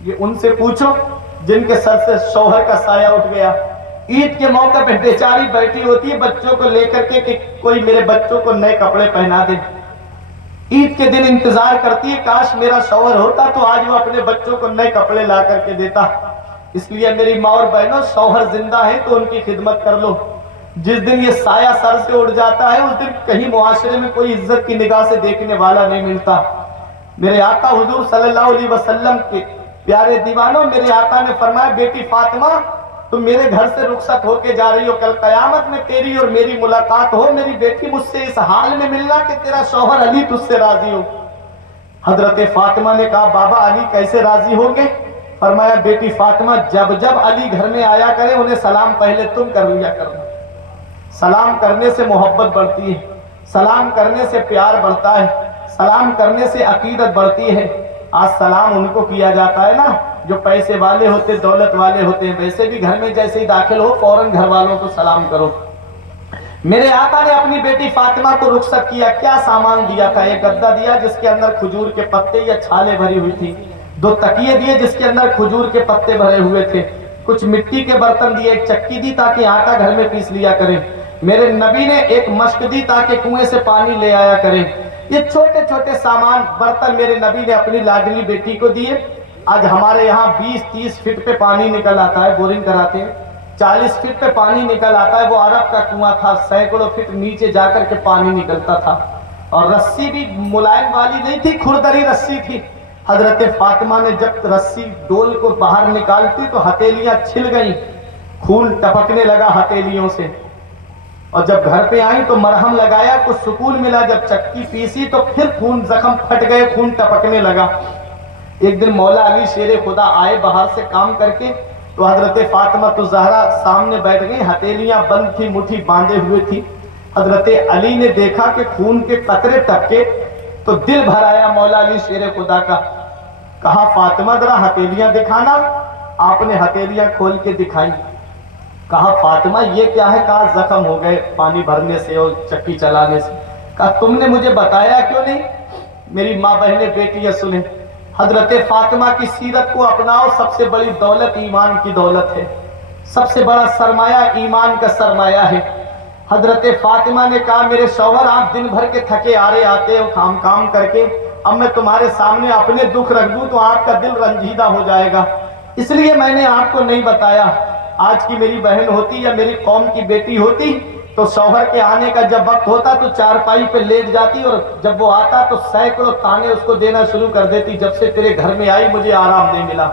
یہ ان سے پوچھو جن کے سر سے شوہر کا سایہ اٹھ گیا. عید کے موقع پہ بیچاری بیٹھی ہوتی ہے بچوں کو لے کر کے کہ کوئی میرے بچوں کو نئے کپڑے پہنا دے. عید کے دن انتظار کرتی ہے کاش میرا شوہر ہوتا تو آج وہ اپنے بچوں کو نئے کپڑے لا کر کے دیتا. اس لیے میری ماں اور بہنوں شوہر زندہ ہیں تو ان کی خدمت کر لو. جس دن یہ سایہ سر سے اڑ جاتا ہے اس دن کہیں معاشرے میں کوئی عزت کی نگاہ سے دیکھنے والا نہیں ملتا. میرے آقا حضور صلی اللہ علیہ وسلم کے پیارے دیوانوں، میرے آقا نے فرمایا بیٹی فاطمہ تم میرے گھر سے رخصت ہو کے جا رہی ہو، کل قیامت میں تیری اور میری ملاقات ہو. میری بیٹی مجھ سے اس حال میں ملنا کہ تیرا شوہر علی تجھ سے راضی ہو. حضرت فاطمہ نے کہا بابا علی کیسے راضی ہوں گے؟ فرمایا بیٹی فاطمہ جب جب علی گھر میں آیا کرے انہیں سلام پہلے تم کر لیا کرو. سلام کرنے سے محبت بڑھتی ہے، سلام کرنے سے پیار بڑھتا ہے، سلام کرنے سے عقیدت بڑھتی ہے. آج سلام ان کو کیا جاتا ہے نا جو پیسے والے ہوتے، دولت والے ہوتے ہیں. ویسے بھی گھر میں جیسے ہی داخل ہو فوراً گھر والوں کو سلام کرو. میرے آقا نے اپنی بیٹی فاطمہ کو رخصت کیا. کیا سامان دیا تھا؟ ایک گدا دیا جس کے اندر کھجور کے پتے یا چھالیں بھری ہوئی تھی. 2 تکیے دیے جس کے اندر کھجور کے پتے بھرے ہوئے تھے. کچھ مٹی کے برتن دیے، ایک چکی دی تاکہ آٹا گھر میں پیس لیا کریں. میرے نبی نے ایک مشک دی تاکہ کنویں سے پانی لے آیا کریں. یہ چھوٹے چھوٹے سامان برتن میرے نبی نے اپنی لاڈلی بیٹی کو دیے. آج ہمارے یہاں 20-30 فٹ پہ پانی نکل آتا ہے، بورنگ کراتے ہیں. 40 فٹ پہ پانی نکل آتا ہے. وہ عرب کا کنواں تھا، سینکڑوں فٹ نیچے جا کر کے پانی نکلتا تھا. اور رسی بھی ملائم والی نہیں تھی، کھردری رسی تھی. حضرت فاطمہ نے جب رسی ڈول کو باہر نکالتی تو ہتھیلیاں چھل گئیں، خون ٹپکنے لگا ہتھیلیوں سے. اور جب گھر پہ آئیں تو مرہم لگایا، کچھ سکون ملا. جب چکی پیسی تو پھر خون زخم پھٹ گئے، خون ٹپکنے لگا. ایک دن مولا علی شیر خدا آئے باہر سے کام کر کے تو حضرت فاطمہ تو زہرا سامنے بیٹھ گئی، ہتھیلیاں بند تھی، مٹھی باندھے ہوئے تھی. حضرت علی نے دیکھا کہ خون کے قطرے ٹپکے تو دل بھر آیا مولا علی شیر خدا کا. کہا فاطمہ ذرا ہتھیلیاں دکھانا. آپ نے ہتھیلیاں کھول کے دکھائی. کہا فاطمہ یہ کیا ہے؟ کہا زخم ہو گئے پانی بھرنے سے اور چکی چلانے سے. کہا تم نے مجھے بتایا کیوں نہیں؟ میری ماں بہنیں بیٹیاں سنیں، حضرت فاطمہ کی سیرت کو اپناؤ. سب سے بڑی دولت ایمان کی دولت ہے، سب سے بڑا سرمایہ ایمان کا سرمایہ ہے. حضرت فاطمہ نے کہا میرے شوہر آپ دن بھر کے تھکے آرے آتے ہو کام کر کے، اب میں تمہارے سامنے اپنے دکھ رکھ دوں تو آپ کا دل رنجیدہ ہو جائے گا، اس لیے میں نے آپ کو نہیں بتایا. آج کی میری بہن ہوتی یا میری قوم کی بیٹی ہوتی تو شوہر کے آنے کا جب وقت ہوتا تو چارپائی پہ لیٹ جاتی اور جب وہ آتا تو سینکڑوں تانے اس کو دینا شروع کر دیتی. جب سے تیرے گھر میں آئی مجھے آرام نہیں ملا،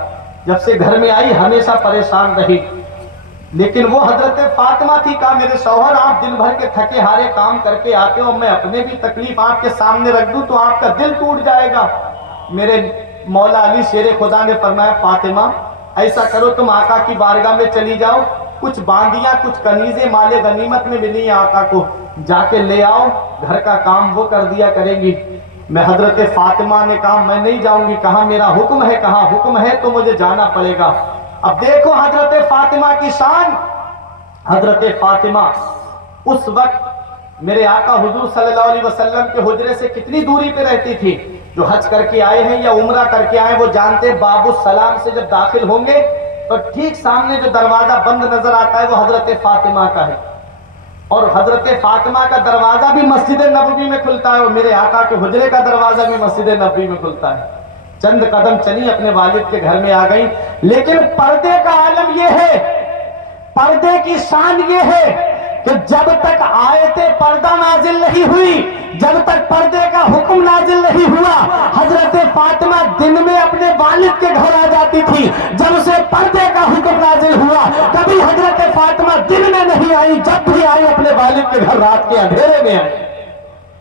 جب سے گھر میں آئی ہمیشہ پریشان رہی. لیکن وہ حضرت فاطمہ تھی. کہا میرے شوہر آپ دن بھر کے تھکے ہارے کام کر کے آتے ہو، میں اپنے بھی تکلیف آپ کے سامنے رکھ دوں تو آپ کا دل ٹوٹ جائے گا. میرے مولا علی شیر خدا نے فرمایا فاطمہ ایسا کرو تم آقا کی بارگاہ میں چلی جاؤ، کچھ باندیاں کچھ کنیزیں مال غنیمت میں ملی ہیں آقا کو، جا کے لے آؤ، گھر کا کام وہ کر دیا کریں گی. میں حضرت فاطمہ نے کہا میں نہیں جاؤں گی. کہا میرا حکم ہے. کہا حکم ہے تو مجھے جانا پڑے گا. اب دیکھو حضرت فاطمہ کی شان. حضرت فاطمہ اس وقت میرے آقا حضور صلی اللہ علیہ وسلم کے حجرے سے کتنی دوری پہ رہتی تھی. جو حج کر کے آئے ہیں یا عمرہ کر کے آئے وہ جانتے باب السلام سے جب داخل ہوں گے تو ٹھیک سامنے جو دروازہ بند نظر آتا ہے وہ حضرت فاطمہ کا ہے. اور حضرت فاطمہ کا دروازہ بھی مسجد نبوی میں کھلتا ہے اور میرے آقا کے حجرے کا دروازہ بھی مسجد نبوی میں کھلتا ہے. چند قدم چلی اپنے والد کے گھر میں آ گئی. لیکن پردے کا عالم یہ ہے، پردے کی شان یہ ہے کہ جب تک آیت پردہ نازل نہیں ہوئی، جب تک پردے کا حکم نازل نہیں ہوا، حضرت فاطمہ دن میں اپنے والد کے گھر آ جاتی تھی. جب سے پردے کا حکم نازل ہوا کبھی حضرت فاطمہ دن میں نہیں آئی، جب بھی آئی اپنے والد کے گھر رات کے اندھیرے میں آئی.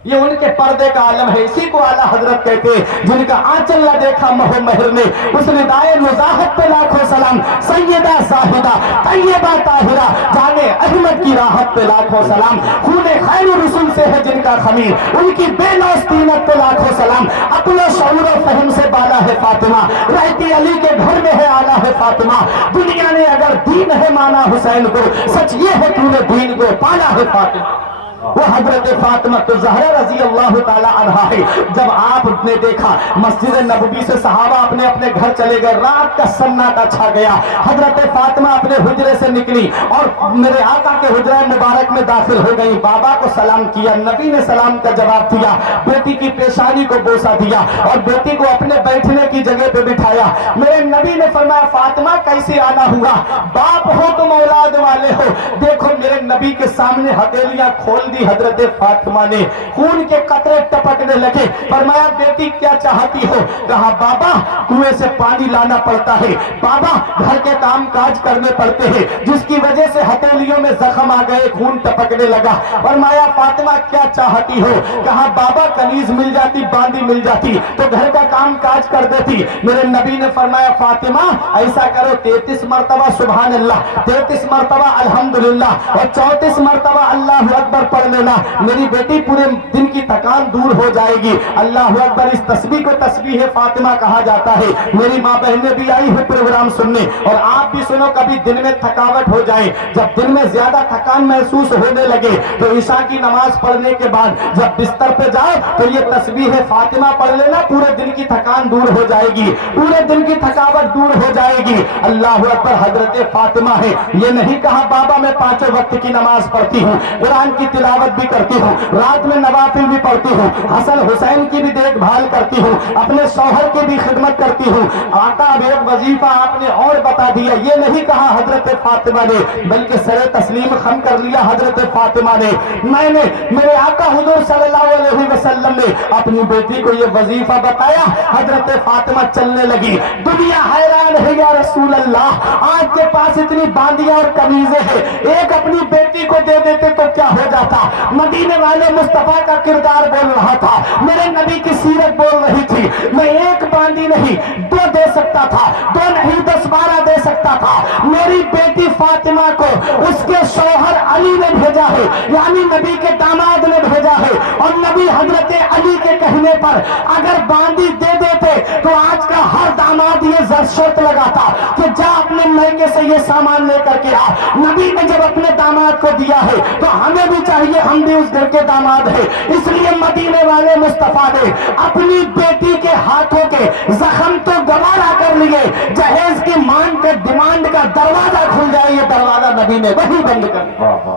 یہ ان کے پردے کا عالم ہے. اسی کو اعلیٰ حضرت کہتے ہیں جن کا آنچل نہ دیکھا مہ مہر نے، اس نے دائے نزاہت پہ لاکھوں سلام. سیدہ زاہدہ طیبہ طاہرہ جان احمد کی راحت پہ لاکھوں سلام. خون خیر رسول سے ہے جن کا خمیر، ان کی بے لوث طینت پہ لاکھوں سلام. عقل و شعور و فہم سے بالا ہے فاطمہ، رہتی علی کے گھر میں ہے آلہ ہے فاطمہ. دنیا نے اگر دین ہے مانا حسین کو، سچ یہ ہے تو نے دین کو پالا ہے فاطمہ. وہ حضرت فاطمہ زہرا رضی اللہ تعالی عنہا ہے. جب آپ نے دیکھا مسجد نبوی سے صحابہ اپنے اپنے گھر چلے گئے, رات کا سناٹا چھا گیا, حضرت فاطمہ اپنے حجرے سے نکلی اور میرے آقا کے حجرہ مبارک میں داخل ہو گئی. بابا کو سلام کیا, نبی نے سلام کا جواب دیا, بیٹی کی پیشانی کو بوسہ دیا اور بیٹی کو اپنے بیٹھنے کی جگہ پہ بٹھایا. میرے نبی نے فرمایا فاطمہ کیسے آنا ہوا, باپ ہو تم اولاد والے ہو. دیکھو میرے نبی کے سامنے ہتھیلیاں کھول دی حضرت فاطمہ نے, خون کے قطرے ٹپکنے لگے. فرمایا بیٹی کیا چاہتی ہو؟ کہا بابا کنویں سے پانی لانا پڑتا ہے, بابا گھر کے کام کاج کرنے پڑتے ہیں جس کی وجہ سے ہتھیلیوں میں زخم آ گئے, خون ٹپکنے لگا. فرمایا فاطمہ کیا چاہتی ہو؟ کہا بابا کنیز مل جاتی, باندی مل جاتی تو گھر کا کام کاج کر دیتی. میرے نبی نے فرمایا فاطمہ ایسا کرو 33 مرتبہ سبحان اللہ, 33 مرتبہ الحمدللہ اور 34 مرتبہ اللہ اکبر پڑھ لینا. میری بیٹی پورے دن کی تکان دور ہو جائے گی. اللہ اکبر, اس تسبیح کو تسبیح فاطمہ کہا جاتا ہے. میری ماں بہنیں بھی آئی ہے پروگرام سننے, اور آپ بھی سنو. کبھی دن میں تھکاوٹ ہو جائے, جب دن میں زیادہ تھکان محسوس ہونے لگے تو عشاء کی نماز پڑھنے کے بعد جب بستر پہ جاؤ تو یہ تسبیح فاطمہ پڑھ لینا, پورے دن کی تھکان دور ہو جائے گی, پورے دن کی تھکاوٹ دور ہو جائے گی. اللہ اکبر, حضرت فاطمہ ہے. یہ نہیں کہا بابا میں 5 وقت کی نماز پڑھتی ہوں, قرآن کی تلاوت بھی کرتی ہوں, رات میں نوافل بھی پڑھتی ہوں, حسن حسین کی بھی دیکھ بھال کرتی ہوں, اپنے شوہر کی بھی خدمت کرتی ہوں. آقا اب ایک وظیفہ آپ نے اور بتا دیا. یہ نہیں کہا حضرت فاطمہ نے, بلکہ سر تسلیم خم کر لیا حضرت فاطمہ نے. میں نے میرے آقا حضور صلی اللہ علیہ وسلم نے اپنی بیٹی کو یہ وظیفہ بتایا, حضرت فاطمہ چلنے لگی. دنیا حیران ہے یا رسول اللہ, آج کے پاس اتنی باندیاں اور قمیضیں ہیں, ایک اپنی بیٹی کو دے دیتے تو کیا ہو جاتا. مدینے والے مصطفیٰ کا کردار بول رہا تھا, میرے نبی کی سیرت بول رہی تھی. میں ایک باندی نہیں 2 دے سکتا تھا, 2 نہیں 10 12 دے سکتا تھا. میری بیٹی فاطمہ کو اس کے شوہر علی نے بھیجا ہے, یعنی نبی کے داماد نے بھیجا ہے, اور نبی حضرت علی کے کہنے پر اگر باندی دے دیتے تو آج کا ہر داماد یہ شرط لگاتا کہ جا اپنے میکے سے یہ سامان لے کر کے آ. نبی نے جب اپنے داماد کو دیا ہے تو ہمیں بھی چاہیے, ہم بھی اس گھر کے داماد ہیں. اس لیے مدینے والے مصطفیٰ نے اپنی بیٹی کے ہاتھوں کے زخم تو گوارا کر لیے, جہیز کی مان کے ڈیمانڈ کا دروازہ کھل جائے, یہ دروازہ نبی نے وہی بند کر دیا.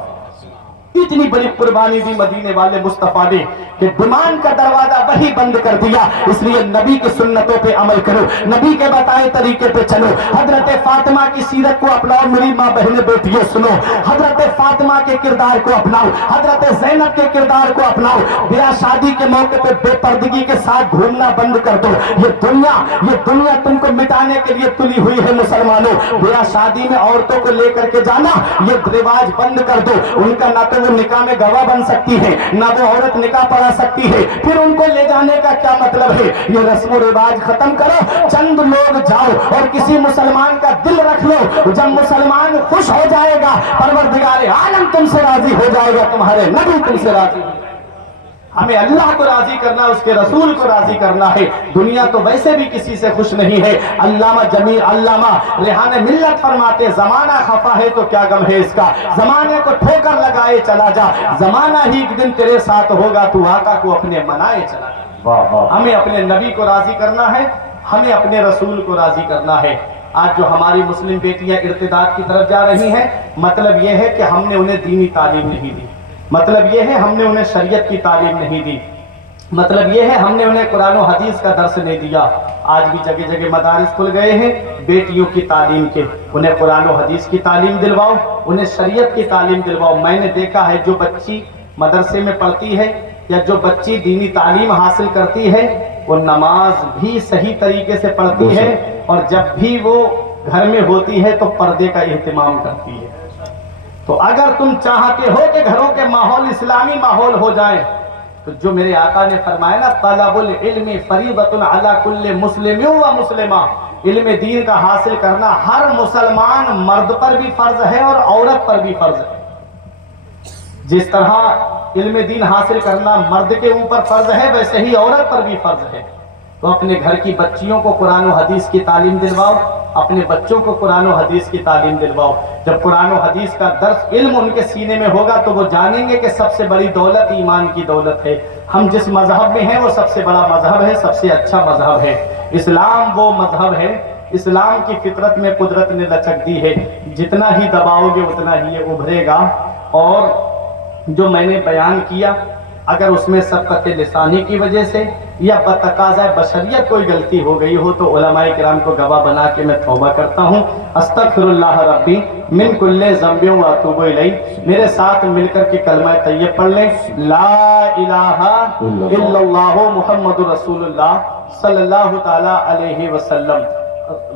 اتنی بڑی قربانی دی مدینے والے مصطفیٰ نے کہ ڈیمانڈ کا دروازہ وہی بند کر دیا. اس لیے نبی کی سنتوں پہ عمل کرو, نبی کے بتائے طریقے پہ چلو. حضرت فاطمہ کی سیرت کو اپناؤ. میری ماں بہنیں بیٹیوں سنو, حضرت فاطمہ کے کردار کو اپناؤ, حضرت زینب کے کردار کو اپناؤ. بیاہ شادی کے موقع پہ بے پردگی کے ساتھ گھومنا بند کر دو. یہ دنیا تم کو مٹانے کے لیے تلی ہوئی ہے مسلمانوں. بیاہ شادی میں عورتوں کو لے کر کے جانا یہ رواج بند کر دو. ان کا نہ تو وہ نکاح میں گواہ بن سکتی ہے, نہ وہ عورت نکاح پڑھا سکتی ہے. پھر ان کو لے جانے کا کیا مطلب ہے؟ یہ رسم و رواج ختم کرو. چند لوگ جاؤ اور کسی مسلمان کا دل رکھ لو. جب مسلمان خوش ہو جائے گا پروردگار عالم تم سے راضی ہو جائے گا, تمہارے نبی تم سے راضی. ہمیں اللہ کو راضی کرنا, اس کے رسول کو راضی کرنا ہے. دنیا تو ویسے بھی کسی سے خوش نہیں ہے. علامہ ریحان ملت فرماتے زمانہ خفا ہے تو کیا غم ہے اس کا, زمانے کو ٹھوکر لگائے چلا جا, زمانہ ہی ایک دن تیرے ساتھ ہوگا, تو آقا کو اپنے منائے چلا جا. ہمیں اپنے نبی کو راضی کرنا ہے, ہمیں اپنے رسول کو راضی کرنا ہے. آج جو ہماری مسلم بیٹیاں ارتداد کی طرف جا رہی ہیں, مطلب یہ ہے کہ ہم نے انہیں دینی تعلیم نہیں دی, مطلب یہ ہے ہم نے انہیں شریعت کی تعلیم نہیں دی, مطلب یہ ہے ہم نے انہیں قرآن و حدیث کا درس نہیں دیا. آج بھی جگہ جگہ مدارس کھل گئے ہیں بیٹیوں کی تعلیم کے. انہیں قرآن و حدیث کی تعلیم دلواؤ, انہیں شریعت کی تعلیم دلواؤ. میں نے دیکھا ہے جو بچی مدرسے میں پڑھتی ہے یا جو بچی دینی تعلیم حاصل کرتی ہے وہ نماز بھی صحیح طریقے سے پڑھتی ہے, اور جب بھی وہ گھر میں ہوتی ہے تو پردے کا اہتمام کرتی ہے. تو اگر تم چاہتے ہو کہ گھروں کے ماحول اسلامی ماحول ہو جائیں تو جو میرے آقا نے فرمایا نا, طلب العلم فریضۃ علی کل مسلم و مسلمہ, علم دین کا حاصل کرنا ہر مسلمان مرد پر بھی فرض ہے اور عورت پر بھی فرض ہے. جس طرح علم دین حاصل کرنا مرد کے اوپر فرض ہے ویسے ہی عورت پر بھی فرض ہے. تو اپنے گھر کی بچیوں کو قرآن و حدیث کی تعلیم دلواؤ, اپنے بچوں کو قرآن و حدیث کی تعلیم دلواؤ. جب قرآن و حدیث کا درس علم ان کے سینے میں ہوگا تو وہ جانیں گے کہ سب سے بڑی دولت ایمان کی دولت ہے. ہم جس مذہب میں ہیں وہ سب سے بڑا مذہب ہے, سب سے اچھا مذہب ہے. اسلام وہ مذہب ہے, اسلام کی فطرت میں قدرت نے لچک دی ہے, جتنا ہی دباؤ گے اتنا ہی یہ ابھرے گا. اور جو میں نے بیان کیا اگر اس میں سبقت لسانی کی وجہ سے یا بتقاضۂ بشریت کوئی غلطی ہو گئی ہو تو علماء کرام کو گواہ بنا کے میں توبہ کرتا ہوں. استغفر اللہ ربی من کل ذنب و اتوب الیہ. میرے ساتھ مل کر کے کلمہ طیب پڑھ لیں, لا الہ الا اللہ محمد رسول اللہ صلی اللہ تعالی علیہ وسلم.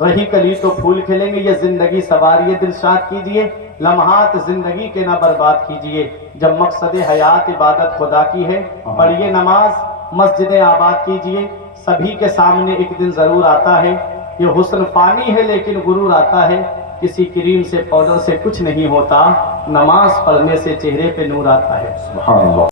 رہی کلی تو پھول کھلیں گے. یہ زندگی سواریے دلشاد کیجئے, لمحات زندگی کے نہ برباد کیجئے. جب مقصد حیات عبادت خدا کی ہے, پڑھیے نماز, مسجدیں آباد کیجئے. سبھی کے سامنے ایک دن ضرور آتا ہے. یہ حسن فانی ہے لیکن غرور آتا ہے. کسی کریم سے پاؤڈر سے کچھ نہیں ہوتا, نماز پڑھنے سے چہرے پہ نور آتا ہے. سبحان اللہ.